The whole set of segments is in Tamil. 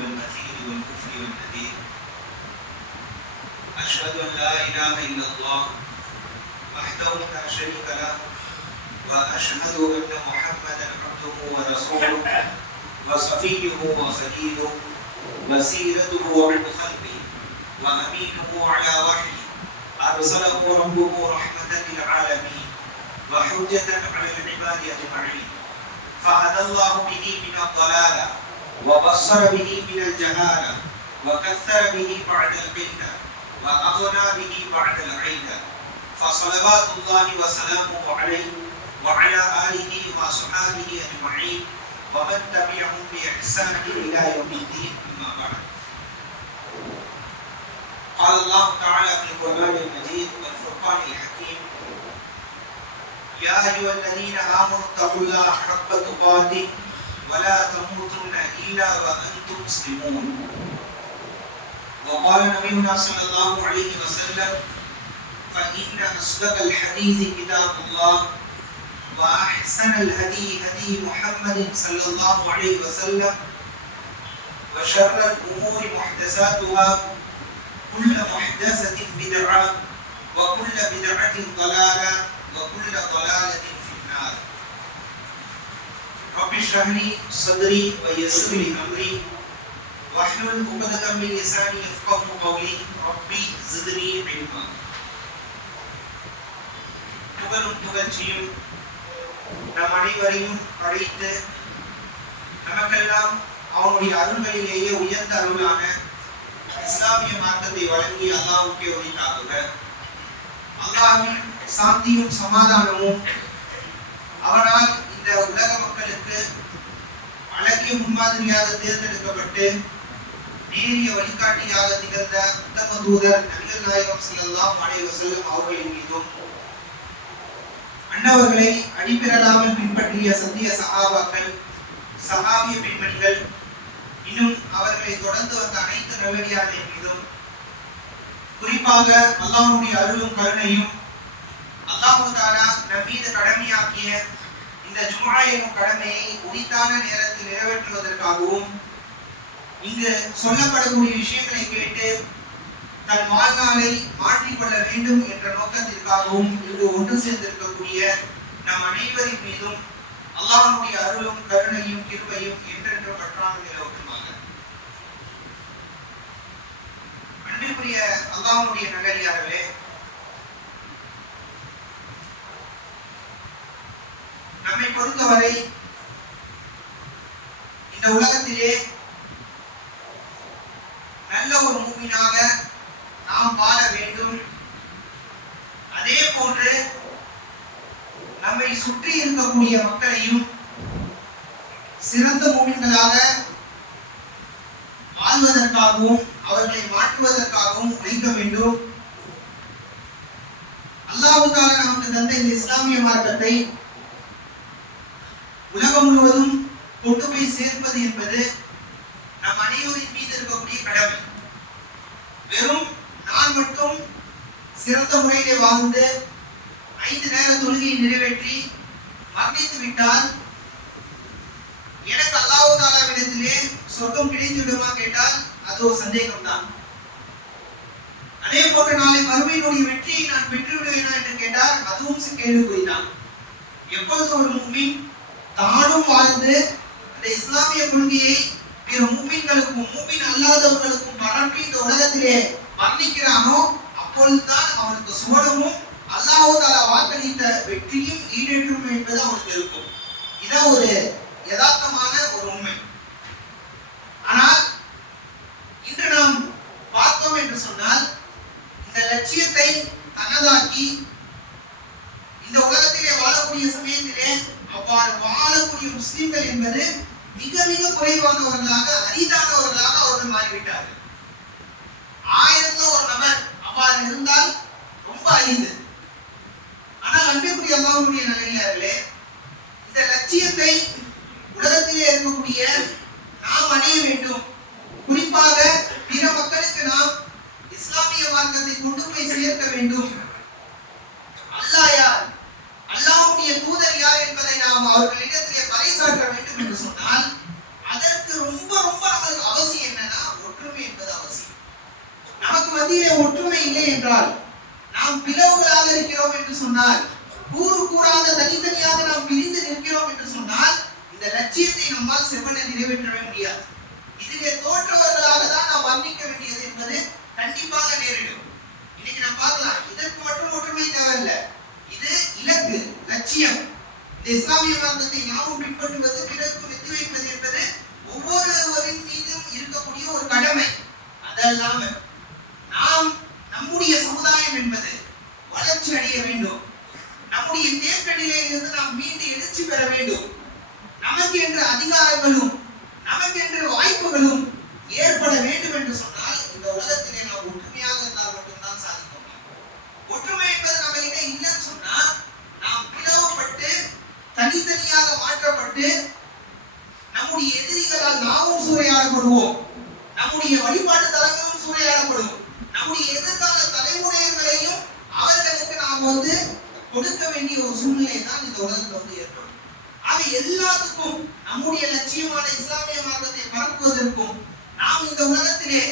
والنذير والكفر والنذير أشهد أن لا إله إلا الله وحده لا شريك له وأشهد أن محمدا عبده ورسوله وصفيه وخليله وسيرته وعبد خلقه وأمينه على وحيه أرسله ربه رحمة للعالمين وحجة على العباد أجمعين فهدى الله به من الضلالة وبصر به من الجهالة وكثر به بعد القلة وأغنى به بعد العيلة فصلوات الله وسلامه عليه وعلى آله وصحابه أجمعين ومن تبعهم بإحسان إلى يوم الدين أما بعد. قال الله تعالى في القرآن المجيد والفرقان الحكيم: يا أيها الذين آمنوا اتقوا الله حق تقاته ولا تموتن إلا وأنتم مسلمون. وقال نبينا صلى الله عليه وسلم: فإن أصدق الحديث كتاب الله وأحسن الهدي هدي محمد صلى الله عليه وسلم وشر الأمور محدثاتها كل محدثة بدعة وكل بدعة ضلالة وكل ضلالة في النار. رب اشرح لي صدري ويسر لي أمري واحلل عقدة من لساني يفقهوا قولي ربي زدني علما. புகழும் புகழ்ச்சியும் நம் அனைவரையும் படைத்து நமக்கெல்லாம் அவனுடைய அருள்களிலேயே உயர்ந்த அருளான இஸ்லாமிய மார்க்கத்தை வழங்கிய அல்லாஹ்வுக்கே உரித்தாகுக. அல்லாஹ்வின் சாந்தியும் சமாதானமும் அவனால் இந்த உலக மக்களுக்கு அழகிய முன்மாதிரியாக தேர்ந்தெடுக்கப்பட்டு நேரிய வழிகாட்டியாக திகழ்ந்த உத்தம தூதர் நபிகள் நாயகம் ஸல்லல்லாஹு அலைஹி வஸல்லம் அவர்களின் மீதும் அன்னவர்களை அடிப்பிரலாமல் பின்பற்றிய சத்திய சஹாபாக்கள் சஹாபிய பெண்மணிகள் இன்னும் அவர்களை தொடர்ந்து வந்த அனைத்து நல்லடியார்கள் மீதும் குறிப்பாக அல்லாஹ்வுடைய அருளும் கருணையும் அல்லாஹ் தஆலா நம் மீது கடமையாக்கிய இந்த ஜும்ஆ எனும் கடமையை உரித்தான நேரத்தில் நிறைவேற்றுவதற்காகவும் இங்கு சொல்லப்படக்கூடிய விஷயங்களை கேட்டு தன் வாழ்நாளை மாற்றிக்கொள்ள வேண்டும் என்ற நோக்கத்திற்காகவும் இங்கு ஒன்று சேர்ந்திருக்கக்கூடிய நம் அனைவரின் மீதும் அல்லாஹ்வுடைய அருளும் கருணையும் கிருபையும் என்றென்றும் பற்றாமல் நிலவட்டுமாக. அன்பிற்குரிய அல்லாஹ்வுடைய நல்லடியார்களே, நம்மை பொறுத்தவரை இந்த உலகத்திலே நல்ல ஒரு மூமினாக நாம் வாழ வேண்டும். அதே போன்று நம்மை சுற்றி இருக்கக்கூடிய மக்களையும் சிறந்த மூமின்களாக வாழ்வதற்காகவும் அவர்களை மாற்றுவதற்காகவும் உழைக்க வேண்டும். அல்லாஹ் தஆலா நமக்கு தந்த இந்த இஸ்லாமிய மார்க்கத்தை உலகம் முழுவதும் கொண்டு போய் சேர்ப்பது என்பது நம் அனைவரின் மீது இருக்கக்கூடிய கடமை. வெறும் நான் மட்டும் சிறந்த முறையிலே வாழ்ந்து 5 நேர தொழுகையை நிறைவேற்றி மரணித்து விட்டால் எனக்கு அல்லாஹ் தஆலாவிடத்திலே சொர்க்கம் கிடைத்து விடுமா கேட்டால் அது ஒரு சந்தேகம் தான். அதே போன்ற நாளை மறுமையினுடைய வெற்றியை நான் பெற்று விடுவேனா என்று கேட்டால் அதுவும் கேள்விக்குறிதான். எப்பொழுது ஒரு முஃமின் தானும் வாழ்ந்து அந்த இஸ்லாமிய கொள்கையை பிற முஃமின்களுக்கும் முஃமின் அல்லாதவர்களுக்கும் பரப்பி இந்த உலகத்திலே மரணிக்கிறானோ அப்பொழுதுதான் அவனுக்கு சுவனமும் அல்லாஹ் தஆலா வாக்களித்த வெற்றியும் ஈடேற்றும் என்பது அவனுக்கு இருக்கும். இதான் ஒரு யதார்த்தமான ஒரு உண்மை. ஆனால் இன்று நாம் பார்த்தோம் என்று சொன்னால் இந்த லட்சியத்தை தனதாக்கி இந்த உலகத்திலே வாழக்கூடிய சமயத்திலே அவ்வாறு வாழக்கூடிய முஸ்லிம்கள் என்பது மிக மிக குறைவானவர்களாக அரிதானவர்களாக அவர்கள் மாறிவிட்டார்கள். 1000ல் ஒரு நபர் அவ்வாறு இருந்தால் ரொம்ப அரிது. ஆனால் அன்பிற்குரிய அல்லாஹ்வுடைய நல்லடியார்களே, இந்த லட்சியத்தை உலகத்திலே இருக்கக்கூடிய நாம் அடைய வேண்டும். குறிப்பாக பிற மக்களுக்கு நாம் இஸ்லாமிய மார்க்கத்தை கொண்டு போய் சேர்க்க வேண்டும். அல்லாஹ் யார், அல்லாஹ்வுடைய தூதர் யார் என்பதை நாம் அவர்களிடத்திலே பறைசாற்ற வேண்டும் என்று சொன்னால் அதற்கு ரொம்ப ரொம்ப நமக்கு அவசியம் என்ன? மத்தியிலே ஒற்றுமை இல்லை என்றால், நாம் பிளவுகளாக இருக்கிறோம் என்று சொன்னால், கூறு கூறாக தனித்தனியாக நாம் பிரிந்து நிற்கிறோம் என்று சொன்னால், இந்த லட்சியத்தை நம்மால் செவ்வன நிறைவேற்றவே முடியாது. இதிலே தோற்றவர்களாக தான் நாம் வர்ணிக்க வேண்டியது என்பது கண்டிப்பாக நேரிடும். இன்னைக்கு நம்ம பார்க்கலாம், இதற்கு மட்டும் ஒற்றுமை தேவையில்லை. இது இலக்கு, லட்சியம். இந்த இஸ்லாமிய மார்க்கத்தை நாமும் பின்பற்றுவது, பிறருக்கு வெற்றி வைப்பது என்பது ஒவ்வொருவரின் மீதும் இருக்கக்கூடிய ஒரு கடமை. அதல்லாம நாம் நம்முடைய சமுதாயம் என்பது வளர்ச்சி அடைய வேண்டும். நம்முடைய தேக்க நிலையிலிருந்து நாம் மீண்டு எழுச்சி பெற வேண்டும். நமக்கு என்ற அதிகாரங்களும் நமக்கு என்ற வாய்ப்புகளும் ஏற்பட வேண்டும் என்று சொன்னால், இந்த உலகத்திலே நாம் ஒற்றுமையாக இருந்தால் மட்டும்தான் சாதிக்க முடியும். ஒற்றுமை என்பது நம்ம கிட்ட இல்லைன்னு சொன்னா, நாம் பிளவுபட்டு தனித்தனியாக மாற்றப்பட்டு நம்முடைய எதிரிகளால் நாமும் சூறையாடப்படுவோம். நம்முடைய வழிபாட்டு தலங்களும் சூறையாடப்படும். நம்முடைய எதிர்கால தலைமுறைகளையும் அவர்களுக்கு நாம் கொடுக்க வேண்டிய ஒரு சூழ்நிலை தான் இந்த உலகத்தில் ஏற்படும். ஆக எல்லாத்துக்கும் நம்முடைய லட்சியமான இஸ்லாமிய மார்க்கத்தை பரப்புவதற்கும், நாம் இந்த உலகத்திலே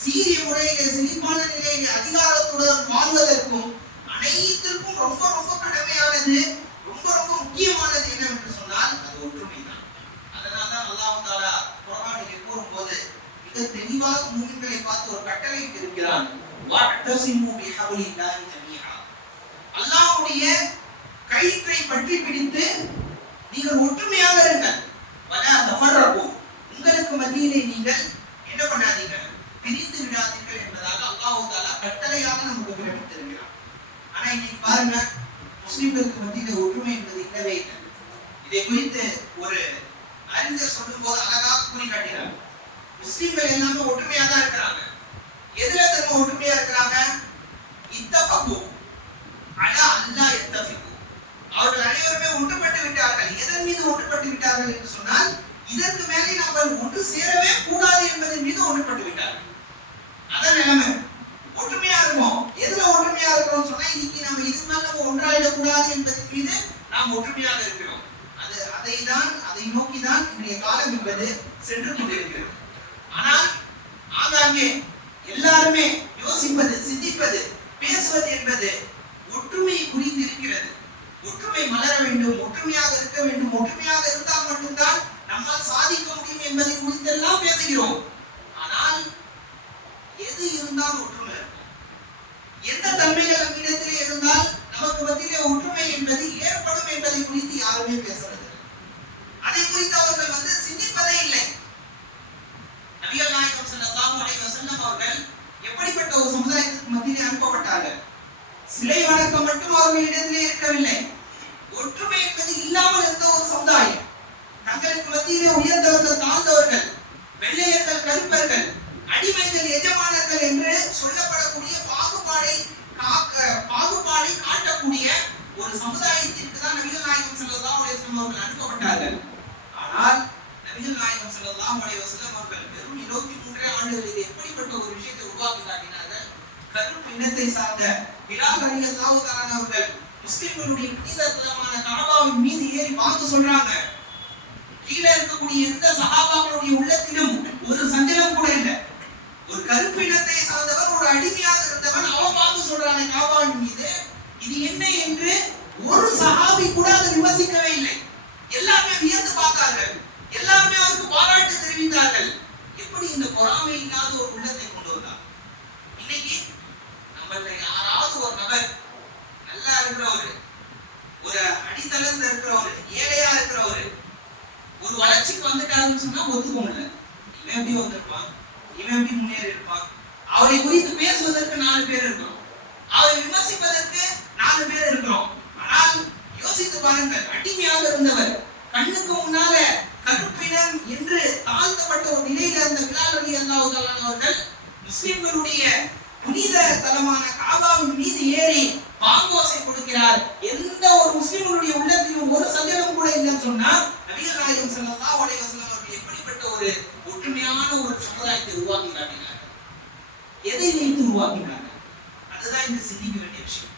சீரிய முறையிலே செழிப்பான நிலையிலே அதிகாரத்துடன் வாழ்வதற்கும் அனைத்திற்கும் ரொம்ப ரொம்ப கடமையானது, ரொம்ப ரொம்ப முக்கியமானது என்னவென்று சொன்னால் அது ஒற்றுமை தான். அதனால்தான் அல்லாஹ் தஆலா குர்ஆனிலே கூறும்போது மிக தெளிவாக மூமின்களை பார்த்து ஒரு கட்டளை இருக்கிறான். வஅ்தஸிமு பிஹப்லில்லாஹி ஜமீஆ. அல்லாஹ்வுடைய கயிற்றை பற்றி பிடித்து நீங்கள் ஒற்றுமையாக இருங்கள். வலா தஃபர்ரகு. உங்களுக்கு மத்தியிலே நீங்கள் என்ன பண்ணாதீங்க, பிரிந்து விடாதீர்கள் என்பதாக அல்லாஹ் தஆலா கட்டளையாக நமக்கு பிறப்பித்திருக்கிறார். ஆனா இன்னைக்கு பாருங்க, முஸ்லிம்களுக்கு மத்தியிலே ஒற்றுமை என்பது இல்லவே இல்லை. இதை குறித்து ஒரு அறிஞர் சொல்லும்போது அழகாக கூறி காட்டினார். முஸ்லிம்கள் எல்லாமே ஒற்றுமையா தான் இருக்கிறாங்க. எதுல திரும்ப ஒற்றுமையா இருக்கிறாங்க? இத்தஃபகு அலா அல்லா யத்தஃபிகு. அவர்கள் அனைவருமே ஒன்றுபட்டு விட்டார்கள். எதன் மீது ஒன்றுபட்டு விட்டார்கள் என்று சொன்னால், இதற்கு மேலே நாம் ஒன்று சேரவே கூடாது என்பதன் மீது ஒன்றுபட்டு விட்டார்கள். அதான் நிலைமை. ஒற்றுமையா இருக்கும். எதுல ஒற்றுமையா இருக்கிறோம் சொன்னா, இன்னைக்கு நம்ம இதுக்கு மேல நம்ம ஒன்றாயிடக் கூடாது என்பதன் மீது நாம் ஒற்றுமையாக இருக்கிறோம். அதை நோக்கிதான் இன்றைய காலம் என்பது சென்று கொண்டிருக்கிறது. ஆனால் ஆங்காங்கே எல்லாருமே யோசிப்பது, சிந்திப்பது, பேசுவது என்பது ஒற்றுமை குறித்து இருக்கிறது. ஒற்றுமை மலர வேண்டும், ஒற்றுமையாக இருக்க வேண்டும், ஒற்றுமையாக இருந்தால் மட்டும்தான் நம்மால் சாதிக்க முடியும் என்பதை குறித்தெல்லாம் பேசுகிறோம். ஆனால் எது இருந்தால் ஒற்றுமை இருக்கும், எந்த தன்மைகள் நம்மிடத்திலே இருந்தால் நமக்கு மத்தியிலே ஒற்றுமை என்பது ஏற்படும் என்பதை குறித்து யாருமே பேசுறது. அதை குறித்து அவர்கள் சிந்திப்பதே இல்லை. நபிகள் நாயகம் ஸல்லல்லாஹு அலைஹி வஸல்லம் அவர்கள் எப்படிப்பட்ட ஒரு சமுதாயத்துக்கு மத்தியிலே அனுப்பப்பட்டார்கள்? சிலை வணக்கம் மட்டும் அவர்களிடத்திலே இருக்கவில்லை. ஒற்றுமை என்பது இல்லாமல் இருந்த ஒரு சமுதாயம். தங்களுக்கு மத்தியிலே உயர்ந்தவர்கள், தாழ்ந்தவர்கள், வெள்ளையர்கள், கருப்பர்கள், அடிமைகள், எஜமானர்கள் என்று சொல்லப்படக்கூடிய பாகுபாடை காட்டக்கூடிய ஒரு சமுதாயத்திற்கு தான் நபிகள் நாயகம் ஸல்லல்லாஹு அலைஹி வஸல்லம் அவர்கள் அனுப்பப்பட்டார்கள். ஆனால் நபிகள் நாயகம் ஸல்லல்லாஹு அலைஹி வஸல்லம் அவர்கள் வெறும் 23 ஆண்டுகளில் எப்படிப்பட்ட ஒரு விஷயத்தை உருவாக்கி காட்டினார்கள்? கருப்பு இனத்தை சார்ந்த பிலால் ரலியல்லாஹு தஆலா அவர்கள் முஸ்லிம்களுடைய புனித தலமான கஅபாவின் மீது ஏறி வாங்க சொல்றாங்க. கீழே இருக்கக்கூடிய எந்த சஹாபாக்களுடைய உள்ளத்திலும் ஒரு சந்தேகம் கூட இல்லை. ஒரு கருப்பு இனத்தை சார்ந்தவர், ஒரு அடிமையாக இருந்தவன், அவன் வாங்க சொல்றானே கஅபாவின் மீது, இது என்ன என்று ஒரு சஹாபி கூட அதை விமர்சிக்கவே இல்லை. எல்லாருமே வியந்து பார்த்தார்கள். எல்லாருமே அவருக்கு பாராட்டு தெரிவித்தார்கள். எப்படி இந்த பொறாமை இல்லாத ஒரு உள்ளத்தை கொண்டு வந்தார்? இன்னைக்கு நம்மள யாராவது ஒரு நபர் நல்லா இருக்கிறவரு, ஒரு அடித்தளத்துல இருக்கிறவரு, ஏழையா இருக்கிறவரு ஒரு வளர்ச்சிக்கு வந்துட்டாருன்னு சொன்னா ஒத்துக்க முடியல. இவன் எப்படி வந்திருப்பான், இவன் எப்படி முன்னேறி இருப்பான், அவரை குறித்து பேசுவதற்கு 4 பேர் இருக்கிறோம், அவரை விமர்சிப்பதற்கு 4 பேர் இருக்கிறோம். ஆனால் யோசித்து பாருங்கள், அடிமையாக இருந்தவர், கண்ணுக்கு முன்னால கருப்பினம் என்று தாழ்த்தப்பட்ட ஒரு நிலையில அந்த பிலால் ரலியல்லாஹு தஆலா அவர்கள் முஸ்லிம்களுடைய புனித தலமான கஅபாவின் மீது ஏறி பாங்கோசை கொடுக்கிறார். எந்த ஒரு முஸ்லிம்களுடைய உள்ளத்திலும் ஒரு சந்தேகம் கூட இல்லைன்னு சொன்னா, நபிகள் நாயகம் ஸல்லல்லாஹு அலைஹி வஸல்லம் அவர்கள் எப்படிப்பட்ட ஒரு ஒற்றுமையான ஒரு சமுதாயத்தை உருவாக்கி காட்டினார்கள்? எதை வைத்து உருவாக்கினார்கள்? அதுதான் இந்த சிந்திக்க வேண்டிய விஷயம்.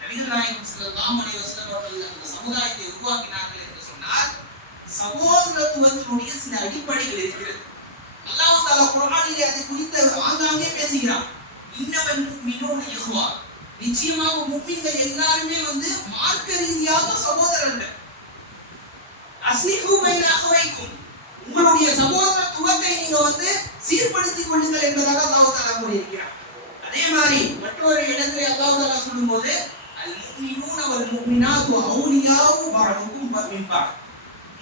நபிகள் நாயகம் ஸல்லல்லாஹு அலைஹி வஸல்லம் அவர்கள் அந்த சமுதாயத்தை உருவாக்கினார்கள் என்று சொன்னால், சகோதரத்துவத்தினுடைய சில அடிப்படைகள் இருக்கிறது. அல்லாஹ் தஆலா குர்ஆனிலே அதை குறித்து ஆங்காங்கே பேசுகிறான். இன்னமல் முஃமினூன இஹ்வா, நிச்சயமாக முஃமின்கள் எல்லாருமே மார்க்க ரீதியாக சகோதரர்கள். அஸ்லிஹு பைன அஹ்வைக்கும், உங்களுடைய சகோதரத்துவத்தை நீங்க சீர்படுத்திக் கொள்ளுங்கள் என்பதாக அல்லாஹ் தஆலா கூறியிருக்கிறார். அதே மாதிரி மற்றொரு இடத்திலே அல்லாஹ் தஆலா சொல்லும்போது அல் முஃமினூன வல் முஃமினாத்து அவுலியாஉ பஅதுகும் மின் பஅத்,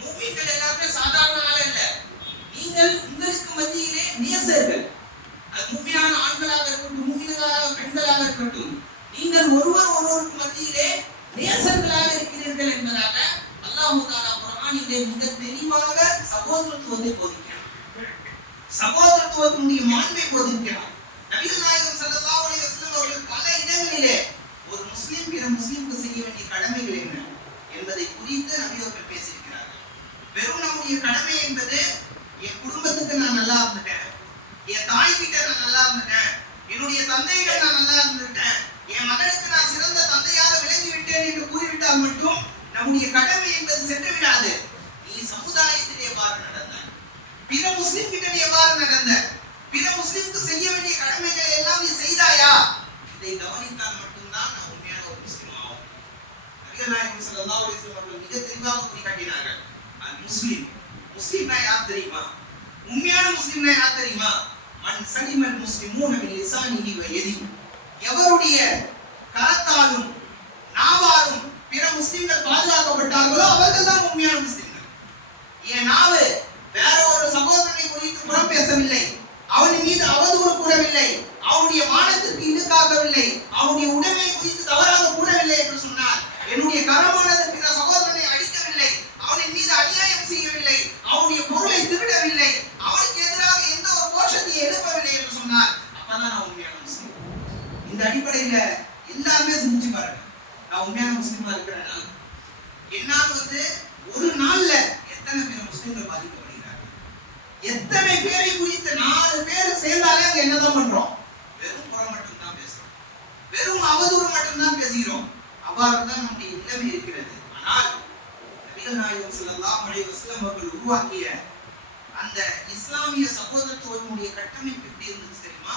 முஃமின்கள் எல்லாரும் சாதாரண ஆள் அல்ல, நீங்கள் உங்களுக்கு மத்தியிலே நேசர்கள். அது முஃமினான ஆண்களாக இருக்கட்டும், முஃமினான பெண்களாக இருக்கட்டும், நீங்கள் ஒருவருக்கு மத்தியிலே நேசர்களாக இருக்கிறீர்கள் என்பதாக அல்லாஹ் தஆலா குர்ஆனிலே மிக தெளிவாக சகோதரத்துவத்தை போதிக்கிறார். சகோதரத்துவத்தினுடைய மாண்பை போதிக்கிறார். நபிகள் நாயகம் ஸல்லல்லாஹு அலைஹி வஸல்லம் அவர்கள் பல இடங்களிலே ஒரு முஸ்லிம் பிற முஸ்லிமுக்கு செய்ய வேண்டிய கடமைகள் என்ன என்பதை குறித்து நபி அவர்கள் பேசியிருக்கிறார்கள். வெறும் நம்முடைய கடமை என்பது என் குடும்பத்துக்கு நான் நல்லா இருந்துட்டேன், என் தாய் கிட்ட நான் நல்லா இருந்துட்டேன், என்னுடைய தந்தையிடம் நான் நல்லா இருந்துட்டேன், என் மகனுக்கு நான் சிறந்த தந்தையாக விளங்கி விட்டேன் என்று கூறிவிட்டால் மட்டும் நம்முடைய கடமை என்பது சென்று விடாது. நீ சமுதாயத்தில் எவ்வாறு நடந்தாய், பிற முஸ்லிம் கிட்ட நீ எவ்வாறு நடந்த, பிற முஸ்லிமுக்கு செய்ய வேண்டிய கடமைகளை எல்லாம் நீ செய்தாயா, இதை கவனித்தால் மட்டும்தான் நான் உண்மையான ஒரு முஸ்லிம் ஆகும். நபிகள் நாயகம் ஸல்லல்லாஹு அலைஹி வஸல்லம் அவர்கள் மிக தெளிவாக குறிப்பிட்டார்கள். அல் முஸ்லிம், முஸ்லிம்னா யார் தெரியுமா? உண்மையான முஸ்லிம்னா யார் தெரியுமா? மன் சலிமல் முஸ்லிமூன மின் லிசானிஹி வ யதிஹி, எவருடைய கரத்தாலும் நாவாலும் பிற முஸ்லிம்கள் பாதுகாக்கப்பட்டார்களோ அவர்கள் தான் உண்மையான முஸ்லிம்கள். என் நாவு வேற ஒரு சகோதரனை குறித்து புறம் பேசவில்லை, அவனின் மீது அவதூறு கூறவில்லை, அவனுடைய மானத்திற்கு இழுக்காகவில்லை, அவனுடைய உடைமையை குறித்து தவறாக கூறவில்லை என்று சொன்னார். என்னுடைய கரமானது பிற சகோதரனை அடிக்கவில்லை, அவனின் மீது அநியாயம் செய்யவில்லை, அவனுடைய பொருளை திருடவில்லை, அவனுக்கு எதிராக எந்த ஒரு கோஷத்தை எழுப்பவில்லை என்று சொன்னார். அப்பதான் நான் உண்மையான முஸ்லிம். இந்த அடிப்படையில எல்லாமே சிந்திச்சு பாருங்க. நான் உண்மையான முஸ்லிமா இருக்கிறேன்னா என்னால் ஒரு நாள்ல எத்தனை பேர் முஸ்லிம்கள் பாதிக்கப்படுகிறார்கள், எத்தனை பேரை குறித்து 4 பேர் சேர்ந்தாலே அங்க என்னதான் பண்றோம்? வெறும் புறம் மட்டும் தான் பேசுறோம், வெறும் அவதூறு மட்டும் தான் பேசுகிறோம். அவ்வாறுதான் நம்முடைய நிலைமை இருக்கிறது. ஆனால் நபிகள் நாயகம் ஸல்லல்லாஹு அலைஹி வஸல்லம் அவர்கள் உருவாக்கிய அந்த இஸ்லாமிய சகோதரத்துவத்தினுடைய கட்டமைப்பு எப்படி இருந்துச்சு தெரியுமா?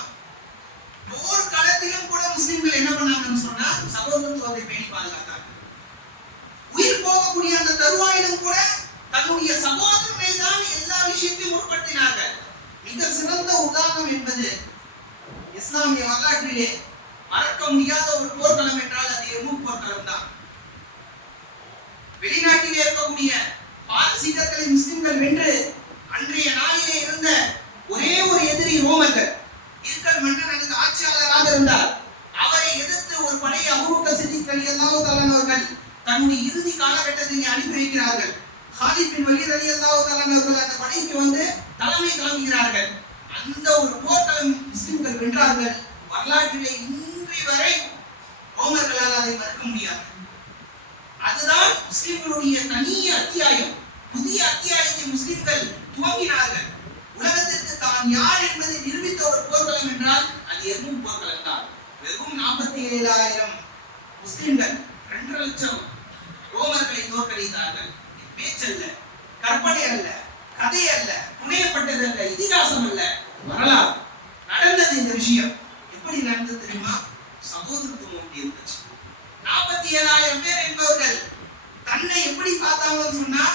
போர் களத்திலும் கூட முஸ்லிம்கள் என்ன பண்ணாங்கன்னு சொன்னா சகோதரத்துவத்தை பேணி பாதுகாத்தாங்க. உயிர் போகக்கூடிய அந்த தருவாயிலும் கூட தன்னுடைய சகோதரனை தான் எல்லா விஷயத்தையும் முற்படுத்தினார்கள். மிக சிறந்த உதாரணம் என்பது இஸ்லாமிய வரலாற்றிலே மறக்க முடியாத ஒரு போர்க்களம் என்றால் அது எர்முக் போர்க்களம் தான். வெளிநாட்டிலே இருக்கக்கூடிய பாரசீகர்களை முஸ்லிம்கள் வென்று அன்றைய நாளிலே இருந்த ஒரே ஒரு எதிரி ரோமர்கள். இருக்கல் மன்னன் அங்கு ஆட்சியாளராக இருந்தார். அவரை எதிர்த்து ஒரு படையை அபூபக்கர் சித்திக் ரலியல்லாஹு தஆலா அவர்கள் தன்னுடைய இறுதி காலகட்டத்தில் அனுப்பி வைக்கிறார்கள். காலித் பின் வலீத் ரலியல்லாஹு தஆலா அவர்கள் அந்த படைக்கு தலைமை தாங்குகிறார்கள். அந்த ஒரு போர்க்களம் முஸ்லிம்கள் வென்றார்கள். வரலாற்றிலே இன்று வரை ரோமர்களால் அதை மறக்க முடியாது. அதுதான் முஸ்லிம்களுடைய தனி அத்தியாயம். புதிய அத்தியாயத்தை முஸ்லிம்கள் துவங்கினார்கள். உலகத்திற்கு தான் யார் என்பதை நிரூபித்த ஒரு போர்க்களம் என்றால் அது எர்முக் போர்க்களம் தான். வெறும் 47,000 முஸ்லிம்கள் 2 லட்சம் ரோமர்களை தோற்கடித்தார்கள். பேச்சல்ல, கற்பனை அல்ல, கதை அல்ல, புனையப்பட்டது அல்ல, இதிகாசம் அல்ல, வரலாறு நடந்தது. இந்த விஷயம் எப்படி நடந்தது தெரியுமா? சகோதரத்துவம் அப்படி இருந்துச்சு. 47,000 பேர் என்பவர்கள் தன்னை எப்படி பார்த்தாங்கன்னு சொன்னா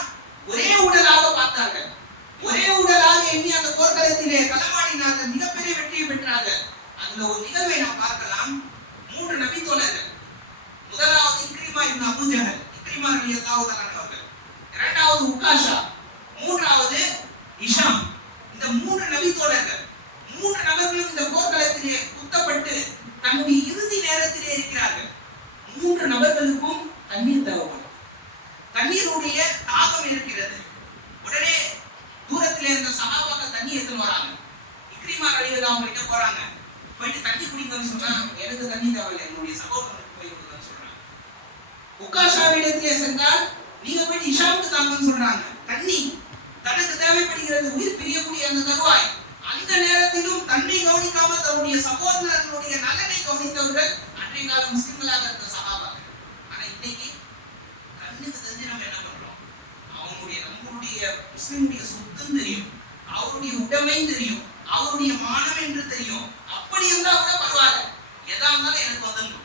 ஒரே உடலாக பார்த்தார்கள். ஒரே உடலாக எண்ணி அந்த போர்க்களத்திலே களமாடினார்கள். மிகப்பெரிய வெற்றியை பெற்றார்கள். அதுல ஒரு நிகழ்வை நாம் பார்க்கலாம். 3 நபி தோழர்கள். முதலாவது Ikrimah ibn Abu Jahl, Ikrimah ரலியல்லாஹு தஆலா அவர்கள். இரண்டாவது உக்காஷா, மூன்றாவது ஹிஷாம். இந்த 3 நபி தோழர்கள், 3 நபர்களும் இந்த போர்க்களத்திலே குத்தப்பட்டு தன்னுடைய இறுதி நேரத்திலே இருக்கிறார்கள். 3 நபர்களுக்கும் தண்ணீர் தேவைப்படும். தண்ணீருடைய தாகம் இருக்கிறது. உடனே தூரத்திலே இருந்த சஹாபாக்கள் தண்ணி எடுத்து வராங்க. இக்ரிமா ரலியல்லாஹு கிட்ட போறாங்க. போயிட்டு தண்ணி குடிங்கன்னு சொன்னா எனக்கு தண்ணி தேவையில்லை, என்னுடைய சகோதரனுக்கு போய் கொடுங்கன்னு சொல்றாங்க. உக்காஷாவிடத்திலே சென்றால் நீங்க போயிட்டு ஹிஷாமுக்கு தாங்கன்னு சொல்றாங்க. தண்ணி தனக்கு தேவைப்படுகிறது, உயிர் பிரியக்கூடிய அந்த தருவாய். அந்த நேரத்திலும் தன்னை கவனிக்காமல் தன்னுடைய சகோதரனுடைய நலனை கவனித்தவர்கள் அன்றைய கால முஸ்லிம்களாக இருந்த சஹாபாக்கள். ஆனா இன்னைக்கு கண்ணுக்கு தெரிஞ்சு நம்ம என்ன பண்றோம்? நம்முடைய முஸ்லிமுடைய சொத்தும் தெரியும், அவருடைய உடைமையும் தெரியும், அவருடைய மானம் என்று தெரியும். அப்படி அப்படி இருந்தா கூட பரவாயில்ல, எதா இருந்தாலும் எனக்கு வந்துடணும்,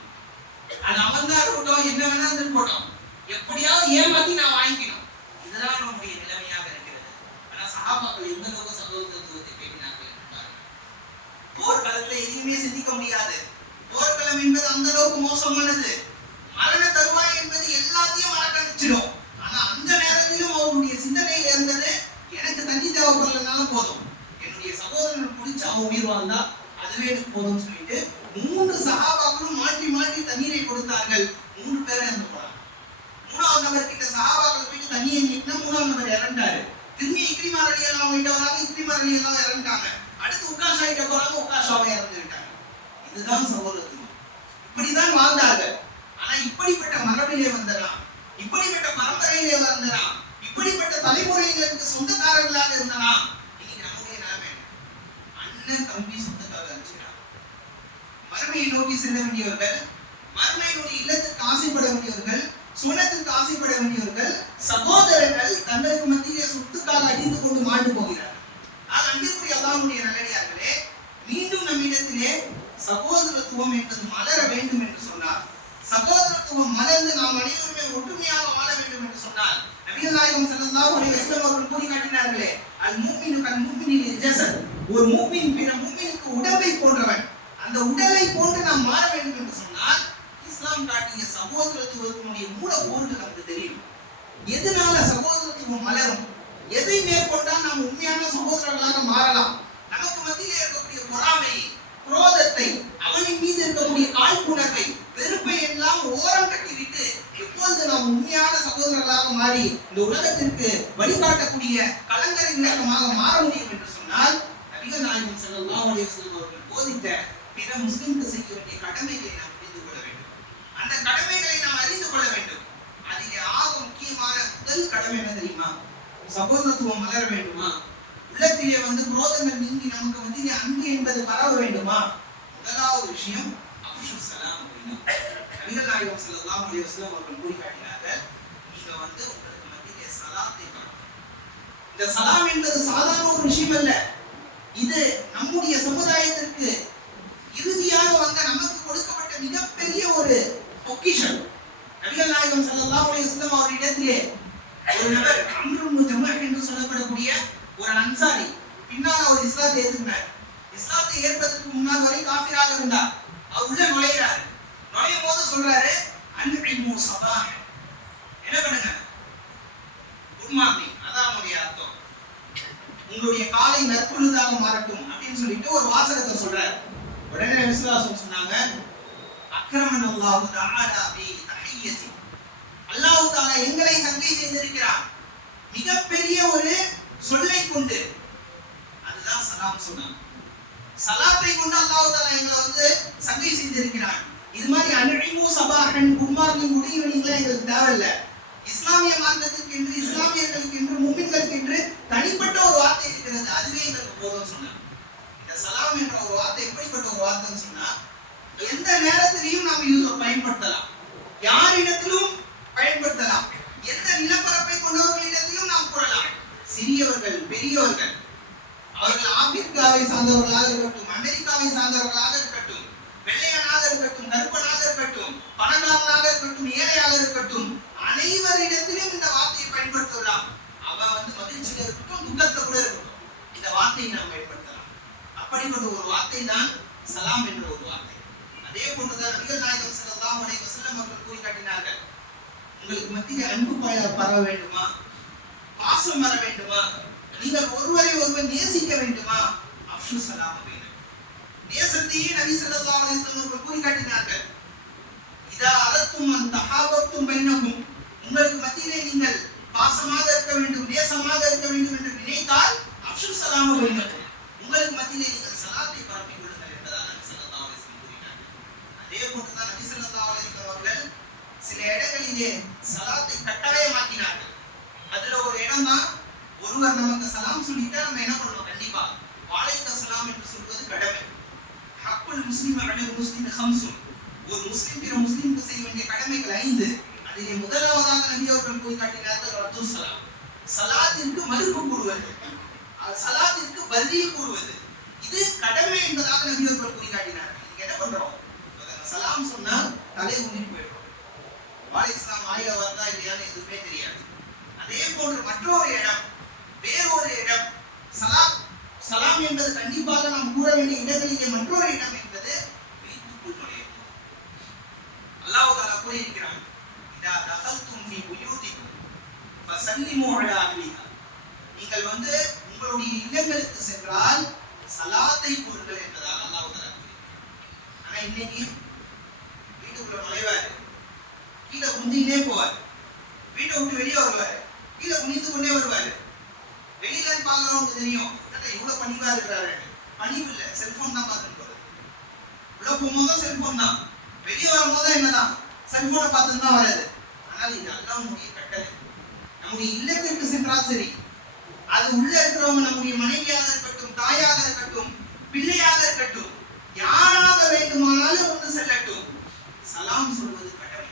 அது அவன் தான் இருக்கட்டும், என்ன வேணா இருந்து போட்டோம், எப்படியாவது ஏமாத்தி நான் வாங்கிக்கணும். இதுதான் நம்முடைய நிலைமையாக இருக்கிறது. ஆனா சஹாபாக்கள் எந்த அளவுக்கு சகோதரத்துவத்தை பேசினார்கள் என்று பாருங்கள். போர்க்களத்துல எதையுமே சிந்திக்க முடியாது. போர்க்களம் என்பது அந்த அளவுக்கு மோசமானது. மரண தருவாய் என்பது எல்லாத்தையும் மறக்கடிச்சிடும். ஆனா அந்த நேரத்திலும் அவருடைய சிந்தனையில இருந்தது, எனக்கு தண்ணி தேவைப்படலனாலும் போதும், என்னுடைய சகோதரன் குடிச்சு அவன் உயிர் வாழ்ந்தா அதுவே எனக்கு போதும்னு சொல்லிட்டு 3 சஹாபாக்களும் மாற்றி மாற்றி தண்ணீரை கொடுத்தார்கள். 3 பேரும் இறந்து போனாங்க. 3வது நபர் கிட்ட சஹாபாக்கள் போயிட்டு தண்ணியை நீட்டினா 3வது நபர் இறந்தாரு. திரும்பி இக்ரிமா ரலியல்லாஹு கிட்ட வராங்க, இக்ரிமா ரலியல்லாஹு இறந்தாங்க. அடுத்து உக்காஷா கிட்ட போறாங்க, உக்காஷாவை இறந்து விட்டாங்க. இதுதான் சகோதரத்துவம். இப்படிதான் வாழ்ந்தார்கள். ஆனா இப்படிப்பட்ட மரபிலே வந்தலாம், இப்படிப்பட்ட பரம்பரையிலே வந்தலாம், இப்படிப்பட்ட தலைமுறையினருக்கு சொந்தக்காரர்களாக இருந்தலாம். இன்னைக்கு நம்முடைய நிலைமை அண்ணன் தம்பி சொந்தக்காரர் அடிச்சுக்கிறாங்க. மறுமையை நோக்கி செல்ல வேண்டியவர்கள், மறுமையினுடைய இல்லத்துக்கு ஆசைப்பட வேண்டியவர்கள், சுவனத்துக்கு ஆசைப்பட வேண்டியவர்கள், சகோதரர்கள் தங்களுக்கு மத்தியிலே சொத்துக்காக அடித்துக் கொண்டு மாண்டு போகிறார்கள். அன்பிற்குரிய அல்லாஹ்வுடைய நல்லடியார்களே, மீண்டும் நம்மிடத்திலே சகோதரத்துவம் என்பது மலர வேண்டும் என்று சொன்னார். சகோதரத்துவம் மலர்ந்து நாம் அனைவருமே ஒற்றுமையாக வாழ வேண்டும் என்று சொன்னார். நபிகள் நாயகம் ஸல்லல்லாஹு அலைஹி வஸல்லம் அவர்கள் கூறி காட்டினார்களே, அல் முஃமினு கல் முஃமினில் ஜஸத், ஒரு முஃமின் பிற முஃமினுக்கு உடம்பை போன்றவன். அந்த உடலை போன்று நாம் மாற வேண்டும் என்று சொன்னால் இஸ்லாம் காட்டிய சகோதரத்துவத்தினுடைய மூலப்பொருள் நமக்கு தெரியும். எதனால சகோதரத்துவம் மலரும், எதை மேற்கொண்டால் நாம் உண்மையான சகோதரர்களாக மாறலாம், நமக்கு மத்தியில் இருக்கக்கூடிய பொறாமை, குரோதத்தை, அவனின் மீது இருக்கக்கூடிய காழ்ப்புணர்வை, வெறுப்பை எல்லாம் ஓரம் கட்டிவிட்டு எப்பொழுது நாம் உண்மையான சகோதரர்களாக மாறி இந்த உலகத்திற்கு வழிகாட்டக்கூடிய கலங்கரை விளக்கமாக மாற முடியும் என்று சொன்னால் நபிகள் நாயகம் ஸல்லல்லாஹு அலைஹி வஸல்லம் அவர்கள் போதித்த பிற முஸ்லிம்கள் செய்ய வேண்டிய கடமைகளை நாம் புரிந்து கொள்ள வேண்டும். அந்த கடமைகளை நாம் அறிந்து கொள்ள வேண்டும். அதிலே ஆக முக்கியமான முதல் கடமை என்ன தெரியுமா? சகோதரத்துவம் மலர வேண்டுமா? உள்ளத்திலே குரோதங்கள் நீங்கி நமக்கு மத்தியிலே அன்பு என்பது பரவ வேண்டுமா? முதலாவது விஷயம் அஃஷு ஸலாம். நபிகள் நாயகம் ஸல்லல்லாஹு அலைஹி வஸல்லம் அவர்கள் கூறி காட்டினார்கள், நீங்க உங்களுக்கு மத்தியிலே ஸலாத்தை பரப்பணும். இந்த ஸலாம் என்பது சாதாரண ஒரு விஷயம் அல்ல. இது நம்முடைய சமுதாயத்திற்கு இறுதியாக நமக்கு கொடுக்கப்பட்ட மிகப்பெரிய ஒரு பொக்கிஷம். நபிகள் நாயகம் ஸல்லல்லாஹு அலைஹி வஸல்லம் அவர்களிடத்திலே ஒரு நபர் அம்ர் இப்னு ஜமுஹ் என்று சொல்லப்படக்கூடிய ஒரு அன்சாரி பின்னால் அவர் இஸ்லாத்தை ஏற்றுக்கிறார். இஸ்லாத்தை ஏற்பதற்கு முன்னால் வரை காஃபிராக இருந்தார். அவர் உள்ள நுழைகிறார். நுழையும் போது சொல்றாரு, அன்இமு ஸபாஹ், என்ன பண்ணுங்க, குட் மார்னிங், அதான் அவருடைய அர்த்தம், உங்களுடைய காலை நற்பொழுதாக மாறட்டும் அப்படின்னு சொல்லிட்டு ஒரு வாசகத்தை சொல்றாரு. உடனே விசுவாசம் சொன்னாங்க, அக்ரமனல்லாஹு தஆலா பி தஹியத்தி, அல்லாஹ் தஆலா எங்களை சங்கை செய்திருக்கிறார் மிகப்பெரிய ஒரு சொல்லை கொண்டு, அதுதான் சலாம் சொன்னாங்க. சலாத்தை கொண்டு அல்லாஹ் தஆலா எங்களை சங்கை செய்திருக்கிறார். இது மாதிரி அன்இமு ஸபாஹன், குட் மார்னிங், குட் ஈவினிங்லாம் எங்களுக்கு தேவையில்லை. இஸ்லாமிய மார்க்கத்துக்கு என்று, இஸ்லாமியர்களுக்கு என்று, முஃமின்களுக்கு என்று தனிப்பட்ட ஒரு வார்த்தை இருக்கிறது, அதுவே எங்களுக்கு போதும்னு சொன்னாங்க. இந்த சலாம் என்ற ஒரு வார்த்தை எப்படிப்பட்ட ஒரு வார்த்தைன்னு சொன்னா, எந்த நேரத்திலையும் நாம் பயன்படுத்தலாம், யாரிடத்திலும் பயன்படுத்தலாம், எந்த நிலப்பரப்பை கொண்டவர்களிடத்திலும் நாம் கூறலாம். சிறியவர்கள், பெரியவர்கள், அவர்கள் ஆப்பிரிக்காவை சார்ந்தவர்களாக இருக்கட்டும், அமெரிக்காவை சார்ந்தவர்களாக இருக்கட்டும், வெள்ளையனாக இருக்கட்டும், கருப்பனாக இருக்கட்டும், பணக்காரனாக இருக்கட்டும், ஏழையாக இருக்கட்டும், அனைவரிடத்திலும் இந்த வார்த்தையை பயன்படுத்தலாம். அவன் மகிழ்ச்சியில இருக்கட்டும், துக்கத்துல கூட இருக்கட்டும், இந்த வார்த்தையை நாம் பயன்படுத்தலாம். அப்படிப்பட்ட ஒரு வார்த்தை தான் சலாம் என்ற ஒரு வார்த்தை. அதே போன்றுதான் நபிகள் நாயகம் ஸல்லல்லாஹு அலைஹி வஸல்லம் அவர்கள் கூறி காட்டினார்கள், உங்களுக்கு மத்தியில் அன்பு பரவ வேண்டுமா, பாசம் வர வேண்டுமா, நீங்கள் ஒருவரை ஒருவர் நேசிக்க வேண்டுமா, அஃஷு ஸலாம் வேண்டும். நேசத்தையே நபி ஸல்லல்லாஹு அலைஹி வஸல்லம் அவர்கள் கூறி காட்டினார்கள். இதா அரத்தும் அன் தஹாபத்தும் பைனகும், உங்களுக்கு மத்தியிலே நீங்கள் பாசமாக இருக்க வேண்டும், நேசமாக இருக்க வேண்டும் என்று நினைத்தால் அஃஷு ஸலாம் வேண்டும், உங்களுக்கு மத்தியிலே நீங்கள் ஸலாத்தை பரப்பிக் கொள்ளுங்கள் என்பதாக நபி ஸல்லல்லாஹு அலைஹி வஸல்லம் கூறினார்கள். அதே போன்றுதான் நபி ஸல்லல்லாஹு அலைஹி வஸல்லம் அவர்கள் சில இடங்களிலே ஸலாத்தை கட்டாயமாக்கினார்கள். அதுல ஒரு இடம் தான், ஒருவர் நமக்கு சலாம் சொல்லிட்டா நம்ம என்ன பண்ணணும், கண்டிப்பா வாலைக்க சலாம் என்று சொல்வது கடமை. ஹக்குல் முஸ்லிம் அலல் முஸ்லிம் ஹம்சுன், ஒரு முஸ்லிம் பிற முஸ்லிமுக்கு செய்ய வேண்டிய கடமைகள் 5. அதிலே முதலாவதாக நபி அவர்கள் கூறி காட்டினார்கள் ரத்து சலாம், சலாத்திற்கு மறுப்பு கூறுவது, சலாத்திற்கு பதில் கூறுவது. இது கடமை என்பதாக நபியவர்கள் கூறி காட்டினார்கள். நீங்க என்ன பண்றோம்? சலாம் சொன்னா தலை குனிந்து போயிடும். வாலிஸ்லாம் ஆயில வரதா இல்லையான்னு எதுவுமே தெரியாது. அதே போன்று மற்றொரு இடம், வேறொரு இடம், சலாம் என்பது கண்டிப்பாக நாம் கூற வேண்டிய இடங்களிலே மற்றொரு இடம் என்பது வீட்டுக்குள் நுழையும். அல்லாஹ் தஆலா கூறியிருக்கிறான், இதா தகல்தும் ஃபீ புயூதிக்கும் ஃபஸல்லிமு அலா அஹ்லிஹா. நீங்கள் உங்களுடைய இல்லங்களுக்கு சென்றால் சலாத்தை கூறுங்கள் என்பதாக அல்லாஹ் தஆலா கூறியிருக்கிறான். ஆனா இன்னைக்கு வீட்டுக்குள்ள நுழைவாரு, கீழே குனிஞ்சினே போவார், வீட்டை விட்டு வெளியே வருவாரு, கீழே குனிந்து கொண்டே வருவாரு. வெளியில பாக்குறவங்களுக்கு தெரியும் இவ்வளவு பணிவா இருக்கிறாரு. பணிவு இல்ல, செல்போன் தான் பார்த்துட்டு போறது. உள்ள போகும்போதும் செல்போன் தான், வெளியே வரும்போதும் என்னதான் செல்போனை பார்த்துட்டு தான் வராது. ஆனால் இது அல்லாஹ்வுடைய கட்டளை. நம்முடைய இல்லத்திற்கு சென்றால் சரி, அது உள்ள இருக்கிறவங்க நம்முடைய மனைவியாக இருக்கட்டும், தாயாக இருக்கட்டும், பிள்ளையாக இருக்கட்டும், யாராக வேண்டுமானாலும் வந்து செல்லட்டும், சலாம் சொல்வது கடமை.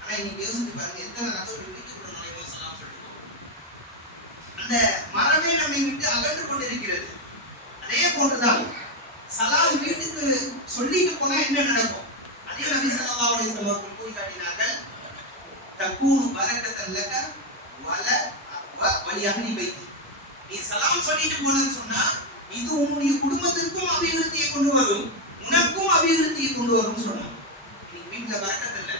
ஆனா இன்னைக்கு யோசிச்சு பாருங்க, எத்தனை நபர்கள் வீட்டுக்குள்ள நுழைவோம் சலாம் சொல்லிட்டோம். அந்த மரபே நம்மை விட்டு அகன்று கொண்டிருக்கிறது. அதே போன்றுதான் சலாம் வீட்டுக்கு சொல்லிட்டு போனா என்ன நடக்கும்? அதே நபி ஸல்லல்லாஹு அலைஹி வஸல்லம் அவர்கள் கூறி காட்டினார்கள், தக்கூனு பரக்கத்தன் லக வலி அஹ்லி பைத்தி. நீ சலாம் சொல்லிட்டு போனன்னு சொன்னா இது உன்னுடைய குடும்பத்திற்கும் அபிவிருத்தியை கொண்டு வரும், உனக்கும் அபிவிருத்தியை கொண்டு வரும் சொன்னோம். இன்னைக்கு வீட்டுல பரக்கத்து இல்ல,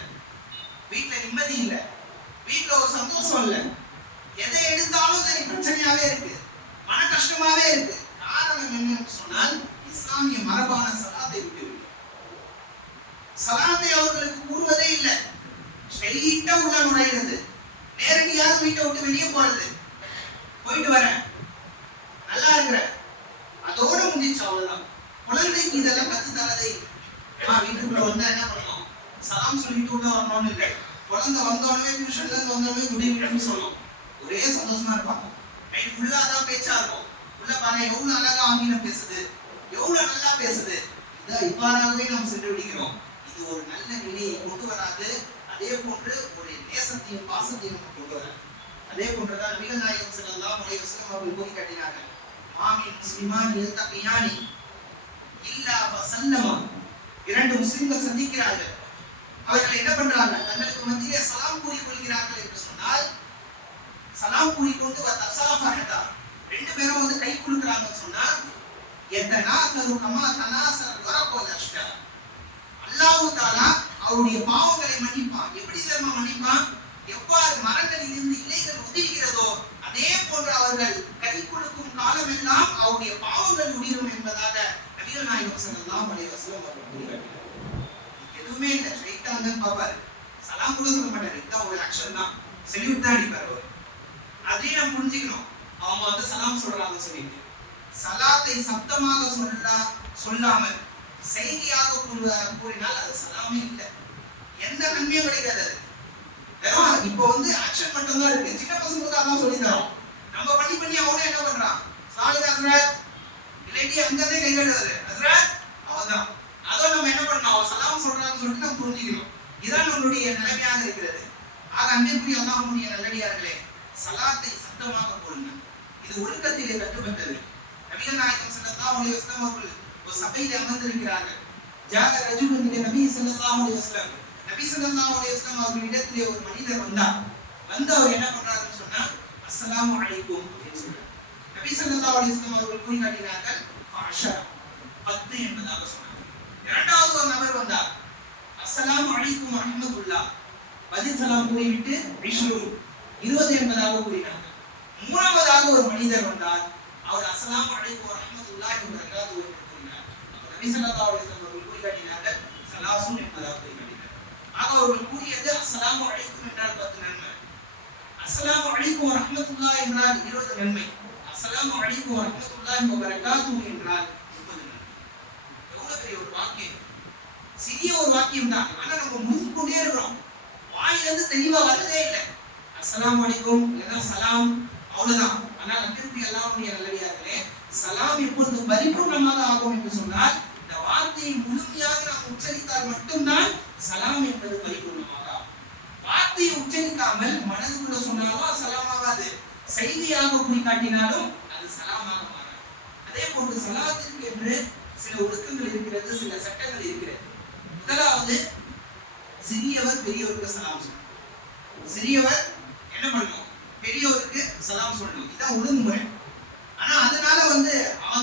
வீட்டுல நிம்மதி இல்ல, வீட்டுல ஒரு சந்தோஷம் இல்ல, எதை எடுத்தாலும் சரி பிரச்சனையாவே இருக்கு, மன கஷ்டமாவே இருக்கு. காரணம் என்னன்னு சொன்னால் இஸ்லாமிய மரபான சலாத்தை விட்டு சலாத்தை அவர்களுக்கு கூறுவதே இல்லை. ஸ்ட்ரெயிட்டா உள்ள நுழைகிறது, நேரடியாக வீட்டை விட்டு வெளியே போறது, போயிட்டு வரேன், நல்லா இருக்கிற, அதோட முடிச்சு அவ்வளவுதான். குழந்தைக்கு இதெல்லாம் கத்து தரதே. வீட்டுக்குள்ள வந்தா என்ன பண்ணணும்? சலாம் சொல்லிட்டு உள்ள வரணும்னு இல்லை. குழந்தை வந்தோடனே டியூஷன்ல இருந்து வந்தோடனே குடின்னு சொல்லணும், ஒரே சந்தோஷமா இருப்பாங்க. நைட் ஃபுல்லா தான் பேச்சா இருக்கும். உள்ள பாருங்க எவ்வளவு அழகா ஆங்கிலம் பேசுது, எவ்வளவு நல்லா பேசுது. இவ்வாறாகவே நாம் சென்று விடுகிறோம். இது ஒரு நல்ல நிலையை கொண்டு வராது. அதே போன்று ஒரு நேசத்தையும் பாசத்தையும் நம்ம கொண்டு வராது. அதே போன்றுதான் நபிகள் நாயகம் ஸல்லல்லாஹு அலைஹி வஸல்லம் அவர்கள் கூறி காட்டினார்கள், மாமின் முஸ்லிமான் யல்தகியானி இல்லா ஃபஸல்லமா. இரண்டு முஸ்லிம்கள் சந்திக்கிறார்கள், அவர்கள் என்ன பண்றாங்க? தங்களுக்கு மத்தியிலே சலாம் கூறி கொள்கிறார்கள் என்று சொன்னால், சலாம் கூறி கொண்டு தஸாஃபஹதா, ரெண்டு பேரும் கை குலுக்குறாங்கன்னு சொன்னா, யதனாஸரு கமா தனாஸர் வரகல் அஷ்டா. அல்லாஹ் தஆலா அவருடைய பாவங்களை மன்னிப்பான். எப்படி தெரியுமா மன்னிப்பான்? எவ்வாறு மரங்களில் இருந்து இலைகள் உதிர்கிறதோ அதே போன்று அவர்கள் கை குலுக்கும் காலமெல்லாம் அவருடைய பாவங்கள் உதிரும் என்பதாக நபிகள் நாயகம் ஸல்லல்லாஹு அலைஹி வஸல்லம் அவர்கள் கூறினார்கள். எதுவுமே இல்லை, ஸ்ட்ரைட்டா வந்து பாப்பாரு, சலாம் கூட சொல்ல மாட்டாரு, இதான் ஒரு ஆக்ஷன் தான், செல்யூட் தான் அடிப்பாரு அவர். அதையும் நம்ம புரிஞ்சுக்கணும். அவங்க சலாம் சொல்றாங்க சொல்லிட்டு சலாத்தை சப்தமாக சொல்லாமல் செய்தியாக கூறினால் அது சலாமே இல்லை, எந்த நன்மையும் கிடைக்காது. இப்போ ஆக்ஷன் மட்டும் தான் இருக்கு. சின்ன பசங்களுக்கு அதான் சொல்லி தரோம். நம்ம பண்ணி அவனே என்ன பண்றான்? சாலித் ஹஸ்ரத் இல்லாட்டி அங்கதே கைகழுவாரு ஹஸ்ரத், அவதான். அதை நம்ம என்ன பண்ணணும்? அவர் சலாம் சொல்றாங்கன்னு சொல்லிட்டு நம்ம புரிஞ்சுக்கணும். இதுதான் நம்மளுடைய நிலைமையாக இருக்கிறது. ஆக அன்பிற்குரிய அல்லாஹ்வுடைய நல்லடியார்களே, சலாத்தை சத்தமாக கூறுங்க. இது ஒழுக்கத்திலே கட்டுப்பட்டது. நபிகள் நாயகம் ஸல்லல்லாஹு அலைஹி வஸல்லம் அவர்கள் ஒரு சபையில் அமர்ந்திருக்கிறார்கள். ஜாக ரஜுலுன் மின நபி ஸல்லல்லாஹு அலைஹி வஸல்லம். நபி ஸல்லல்லாஹு அலைஹி வஸல்லம் அவர்களிடத்திலே ஒரு மனிதர் வந்தார். அவர் என்ன பண்றாருன்னு சொன்னா, அஸ்ஸலாமு அலைக்கும் என்று சொல்றார். நபி ஸல்லல்லாஹு அலைஹி வஸல்லம் அவர்கள் கூறி காட்டினார்கள், ஃபஅஷரா 10 என்பதாக சொன்னார். இரண்டாவது ஒரு நபர் வந்தார், அஸ்ஸலாமு அலைக்கும் வரஹ்மத்துல்லாஹ், பதில் சலாம் கூறிவிட்டு 20 என்பதாக கூறினார்கள். மூன்றாவதாக ஒரு மனிதர் வந்தார், அவர் அஸ்ஸலாமு அலைக்கும் வரஹ்மத்துல்லாஹி வபரகாத்துஹு என்று கூறினார். நபி ஸல்லல்லாஹு அலைஹி வஸல்லம் அவர்கள் கூறி காட்டினார்கள், ஸலாசுன் என்பதாக கூறி காட்டினார்கள். ஆக அவர்கள் கூறியது அஸ்ஸலாமு அலைக்கும் என்றால் 10 நன்மை, அஸ்ஸலாமு அலைக்கும் வரஹ்மத்துல்லாஹி என்றால் 20 நன்மை, அஸ்ஸலாமு அலைக்கும் வரஹ்மத்துல்லாஹி வபரகாத்துஹு என்றால் 30 நன்மை. எவ்வளவு பெரிய ஒரு வாக்கியம்! சிறிய ஒரு வாக்கியம் தான், ஆனா நம்ம முடிஞ்சு கொண்டே இருக்கிறோம். வாயிலிருந்து தெளிவா வரதே இல்லை. அஸ்ஸலாமு அலைக்கும் இல்லைன்னா சலாம், அவ்வளவுதான். ஆனால் அன்பிற்குரிய அல்லாஹ்வுடைய நல்லடியார்களே, சலாம் எப்பொழுது பரிபூர்ணமாக ஆகும் என்று சொன்னால், இந்த வார்த்தையை முழுமையாக நாம் உச்சரித்தால் மட்டும்தான் சலாம் என்பது பரிபூர்ணமாக ஆகும். வார்த்தையை உச்சரிக்காமல் மனதுக்குள்ள சொன்னாலும் சலாம் ஆகாது, செய்தியாக போய் காட்டினாலும் அது சலாமாக மாறாது. அதே போன்று சலாத்திற்கு என்று சில பெரியவருக்கு சலாம் சொல்லணும். சிறியவர் என்ன பண்ணணும்? பெரியவருக்கு சலாம் சொல்லணும். இதான் ஒழுங்குமுறை. ஆனா அதனால அவன்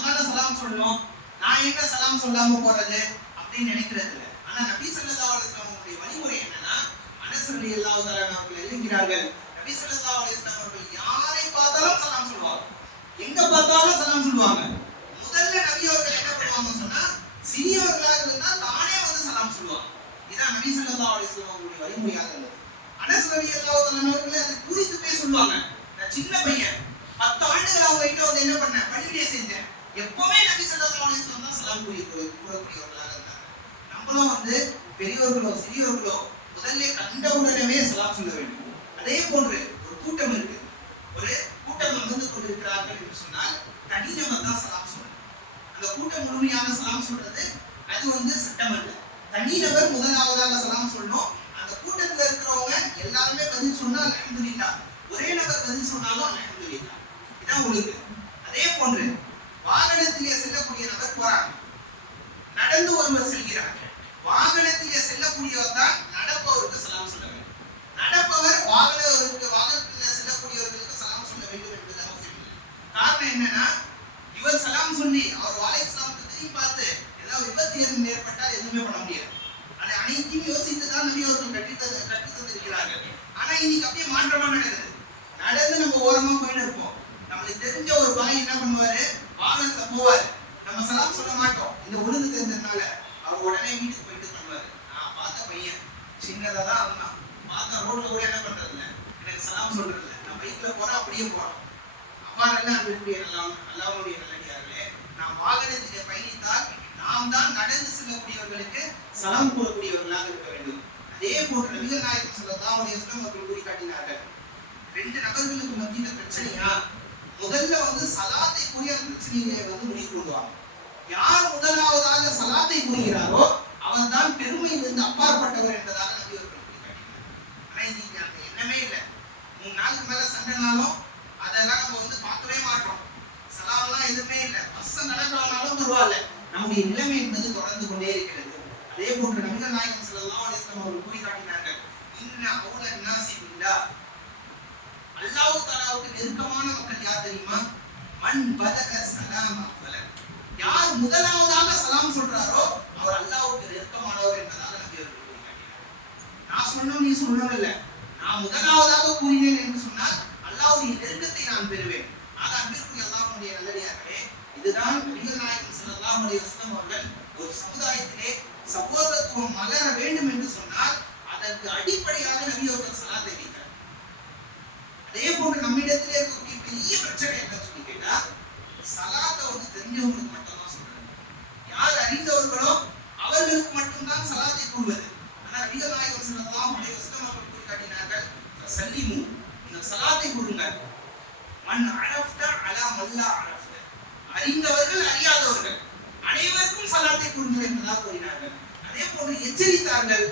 தானே சலாம் சொல்லணும், நான் என்ன சலாம் சொல்லாம போறது அப்படின்னு நினைக்கிறது இல்லை. ஆனா நபி ஸல்லல்லாஹு அலைஹி வஸல்லம் அவருடைய வழிமுறை என்னன்னா, அனஸ் ரலியல்லாஹு தஆலா அவர்கள் எழுதுகிறார்கள், நபி ஸல்லல்லாஹு அலைஹி வஸல்லம் அவர்கள் யாரை பார்த்தாலும் சலாம் சொல்லுவாங்க, எங்க பார்த்தாலும் சலாம் சொல்லுவாங்க. முதல்ல நபி அவர்கள் என்ன பண்ணுவாங்கன்னு சொன்னா, சிறியவர்களாக இருந்தா தானே சலாம் சொல்லுவாங்க. இதான் நபி ஸல்லல்லாஹு அலைஹி வஸல்லம் அவருடைய வழிமுறையாக இருந்தது. அனஸ் ரலியல்லாஹு தஆலா அவர்கள் அதை குறித்து போய் சொல்லுவாங்க, நான் சின்ன பையன் 10 ஆண்டுகள் அவங்க கிட்ட என்ன பண்ணேன், பணிவிடை செஞ்சேன். எப்பவுமே நபி ஸல்லல்லாஹு அலைஹி வஸல்லம் தான் சலாம் கூறக்கூடியவர்களாக இருந்தாங்க. நம்மளும் பெரியவர்களோ சிறியவர்களோ முதல்ல கண்ட உடனே சலாம் சொல்ல வேண்டும். அதே போன்று ஒரு கூட்டம் இருக்கு, ஒரு கூட்டம் அமர்ந்து கொண்டிருக்கிறார்கள் என்று சொன்னால் தனிநபர் தான் சலாம் சொல்லணும். அந்த கூட்டம் முழுமையாக சலாம் சொல்றது அது சட்டம் அல்ல. தனிநபர் முதலாவதாக சலாம் சொல்லணும். அந்த கூட்டத்தில் இருக்கிறவங்க எல்லாருமே பதில் சொன்னா அல்ஹம்துலில்லாஹ், ஒரே நபர் பதில் சொன்னாலும் அல்ஹம்துலில்லாஹ், இதான் ஒழுங்கு. அதே போன்று வாகனத்திலே செல்லக்கூடிய நபர் போறாங்க, நடந்து ஒருவர் செல்கிறார். வாகனத்திலே செல்லக்கூடியவர் தான் நடப்பவருக்கு சலாம் சொல்ல வேண்டும். நடப்பவர் வாகனத்திலே செல்லக்கூடியவர்களுக்கு சலாம் சொல்ல வேண்டும் என்பது அவசியம் இல்லை. காரணம் என்னன்னா, இவர் சலாம் சொல்லி அவர் வாலைஸ்லாமுக்கு திரும்பி பார்த்து ஏதாவது விபத்து எதுவும் ஏற்பட்டால் எதுவுமே பண்ண முடியாது. அதை அனைத்தையும் யோசித்து தான் நபி அவர்கள் கற்று தந்திருக்கிறார்கள். ஆனா இன்னைக்கு அப்படியே மாற்றமா நடக்குது. நடந்து நம்ம ஓரமா போயிட்டு இருப்போம். நம்மளுக்கு தெரிஞ்ச ஒரு பாய் என்ன பண்ணுவாரு, வாகனத்துல போவாரு, நம்ம சலாம் சொல்ல மாட்டோம். இந்த ஒழுங்கு தெரிஞ்சதுனால அவர் உடனே வீட்டுக்கு போயிட்டு பண்ணுவாரு, நான் பார்த்த பையன் சின்னதா தான் இருந்தான், பார்த்த ரோட்ல கூட என்ன பண்றது இல்லை, எனக்கு சலாம் சொல்றது இல்லை, நான் பைக்ல போறேன் அப்படியே போறோம். அவ்வாறு அன்புடைய அல்லாஹ்வுடைய நல்லடியார்களே, நாம் வாகனத்திலே பயணித்தால் நாம் தான் நடந்து செல்லக்கூடியவர்களுக்கு சலாம் கூறக்கூடியவர்களாக இருக்க வேண்டும். அதே போன்று நபிகள் நாயகம் ஸல்லல்லாஹு அலைஹி வஸல்லம் அவர்கள் கூறி காட்டினார்கள், 2 நபர்களுக்கு மத்தியில பிரச்சனையா, முதல்ல சலாத்தை கூறி அந்த பிரச்சனையை முடிவு கொள்வாங்க. யார் முதலாவதாக சலாத்தை கூறுகிறாரோ அவன் தான் பெருமையிலிருந்து அப்பாற்பட்டவர் என்பதாக நபி அவர்கள் கூறி காட்டினார். ஆனா இன்னைக்கு அந்த எண்ணமே இல்லை. 3 நாளுக்கு மேல சண்டைனாலும் அதெல்லாம் நம்ம பார்க்கவே மாட்டோம். சலாம்லாம் எதுவுமே இல்லை. பசங்க நடக்கலனாலும் பரவாயில்ல, நம்முடைய நிலைமை என்பது தொடர்ந்து கொண்டே இருக்கிறது. அதே போன்று நபிகள் நாயகம் ஸல்லல்லாஹு அலைஹி வஸல்லம் அவர்கள் கூறி காட்டினார்கள், இன்ன அவுலன் நாஸி பில்லாஹ், அல்லாஹ் தஆலாவுக்கு நெருக்கமான மக்கள் யார் தெரியுமா? மன் பதக ஸலாம் அஃலன், யார் முதலாவதாக சலாம் சொல்றாரோ அவர் அல்லாஹ்வுக்கு நெருக்கமானவர் என்பதாக நபி அவர்கள் கூறி காட்டினார். நான் சொன்னோம் நீ சொன்னோம் இல்ல, நான் முதலாவதாக கூறினேன் என்று சொன்னால் அல்லாஹ்வுடைய நெருக்கத்தை நான் பெறுவேன். ஆக அன்பிற்குரிய அல்லாஹ்வுடைய நல்லடியார்களே, இதுதான் நபிகள் நாயகம் ஸல்லல்லாஹு அலைஹி வஸல்லம் அவர்கள் ஒரு சமுதாயத்திலே சகோதரத்துவம் மலர வேண்டும் என்று சொன்னால் அதற்கு அடிப்படையாக நபி அவர்கள் சலாத்தை வைத்தார். அதே போன்று நம்மிடத்திலே இருக்கக்கூடிய பெரிய பிரச்சனை என்னன்னு சொல்லி கேட்டா, சலாத்தை தெரிஞ்சவங்களுக்கு மட்டும்தான் சொல்றாங்க. யார் அறிந்தவர்களோ அவர்களுக்கு மட்டும்தான் சலாத்தை கூறுவது. ஆனா நபிகள் நாயகம் ஸல்லல்லாஹு அலைஹி வஸல்லம் அவர்கள் கூறி காட்டினார்கள், சல்லிமு, இந்த சலாத்தை கூறுங்கள், மன் அரஃப்த அலா மல்லா அரஃப்த, அறிந்தவர்கள் அறியாதவர்கள் அனைவருக்கும் சலாத்தை கூறுங்கள் என்பதாக கூறினார்கள். அதே போன்று எச்சரித்தார்கள்,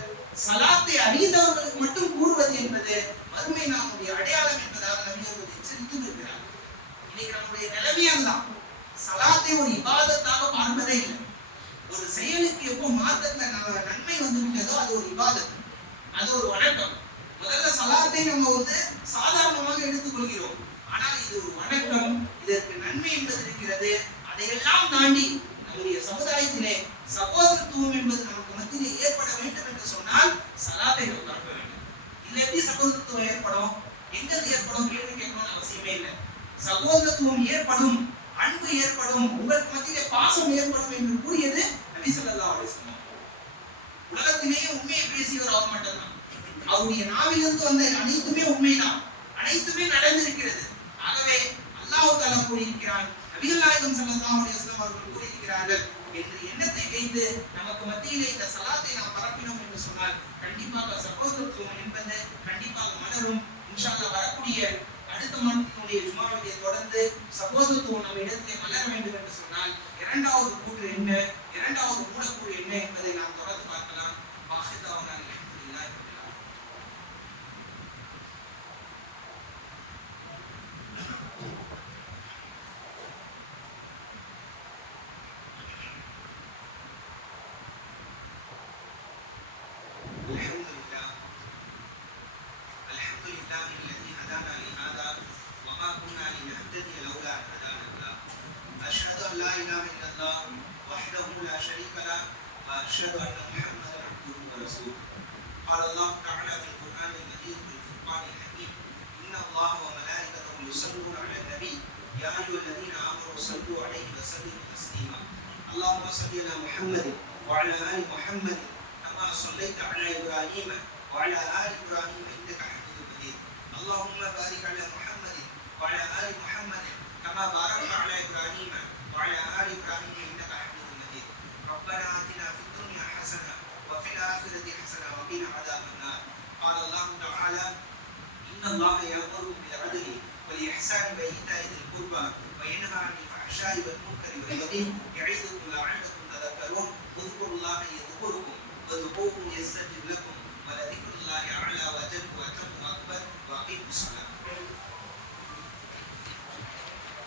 சலாத்தை அறிந்தவர்களுக்கு மட்டும் கூறுவது என்பது மறுமை நாமுடைய அடையாளம் என்பதாக நபி அவர்கள் எச்சரித்து இருக்கிறார். இன்னைக்கு நம்முடைய நிலைமையெல்லாம் சலாத்தை ஒரு இபாதத்தாக பார்ப்பதே இல்லை. ஒரு செயலுக்கு எப்போ மாற்றத்தை நன்மை விட்டதோ அது ஒரு இபாதத், அது ஒரு வணக்கம். முதல்ல சலாத்தை நம்ம சாதாரணமாக எடுத்துக்கொள்கிறோம். ஆனால் இது ஒரு வணக்கம், இதற்கு நன்மை என்பது இருக்கிறது. அதையெல்லாம் தாண்டி நம்முடைய சமுதாயத்திலே சகோதரத்துவம் என்பது நமக்கு மத்தியிலே ஏற்பட வேண்டும் என்று சொன்னால் சலாத்தை நாம் கற்க வேண்டும். இல்லை எப்படி சகோதரத்துவம் ஏற்படும், எங்கிறது ஏற்படும் கேள்வி கேட்கணும்னு அவசியமே இல்லை. சகோதரத்துவம் ஏற்படும், அன்பு ஏற்படும், உங்களுக்கு மத்தியிலே பாசம் ஏற்படும் என்று கூறியது நபி ஸல்லல்லாஹு அலைஹி வஸல்லம். உலகத்திலேயே உண்மையை பேசியவர் அவர் மட்டும்தான். அவருடைய நாவிலிருந்து வந்த அனைத்துமே உண்மைதான், அனைத்துமே நடந்திருக்கிறது. ஆகவே அல்லாஹ் தஆலா கூறியிருக்கிறான், நபிகள் நாயகம் ஸல்லல்லாஹு அலைஹி வஸல்லம் அவர்கள் கூறியிருக்கிறார்கள் என்ற எண்ணத்தை வைத்து நமக்கு மத்தியிலே இந்த சலாத்தை நாம் பரப்பினோம் என்று சொன்னால் கண்டிப்பாக சகோதரத்துவம் என்பது கண்டிப்பாக மலரும். இன்ஷா அல்லாஹ் வரக்கூடிய அடுத்த மாதத்தினுடைய ஜுமாவிலே தொடர்ந்து சகோதரத்துவம் நம்ம இடத்திலே மலர வேண்டும் என்று சொன்னால் இரண்டாவது கூற்று என்ன, இரண்டாவது மூலக்கூறு என்ன என்பதை நாம் தொடர்ந்து பார்க்கலாம். شريك له وأشهد أن محمدا عبده ورسوله. قال الله تعالى في القرآن المجيد والفرقان الحكيم: إن الله وملائكته يصلون على النبي يا أيها الذين آمنوا صلوا عليه وسلموا تسليما. اللهم صل على محمد وعلى آل محمد كما صليت على إبراهيم وعلى آل إبراهيم إنك حميد مجيد. اللهم بارك على محمد وعلى آل محمد كما باركت على إبراهيم وعلى آل إبراهيم إنك حميد مجيد. ربنا آتنا في الدنيا حسنة وفي الآخرة حسنة وقنا عذاب النار. قال الله تعالى: إن الله يأمر بالعدل والإحسان وإيتاء ذي القربى وينهى عن الفحشاء والمنكر والبغي يعظكم لعلكم تذكرون. اذكروا الله يذكركم وادعوه يستجب لكم ولذكر الله أعلى وجل وأتم وأكبر وأقيموا الصلاة.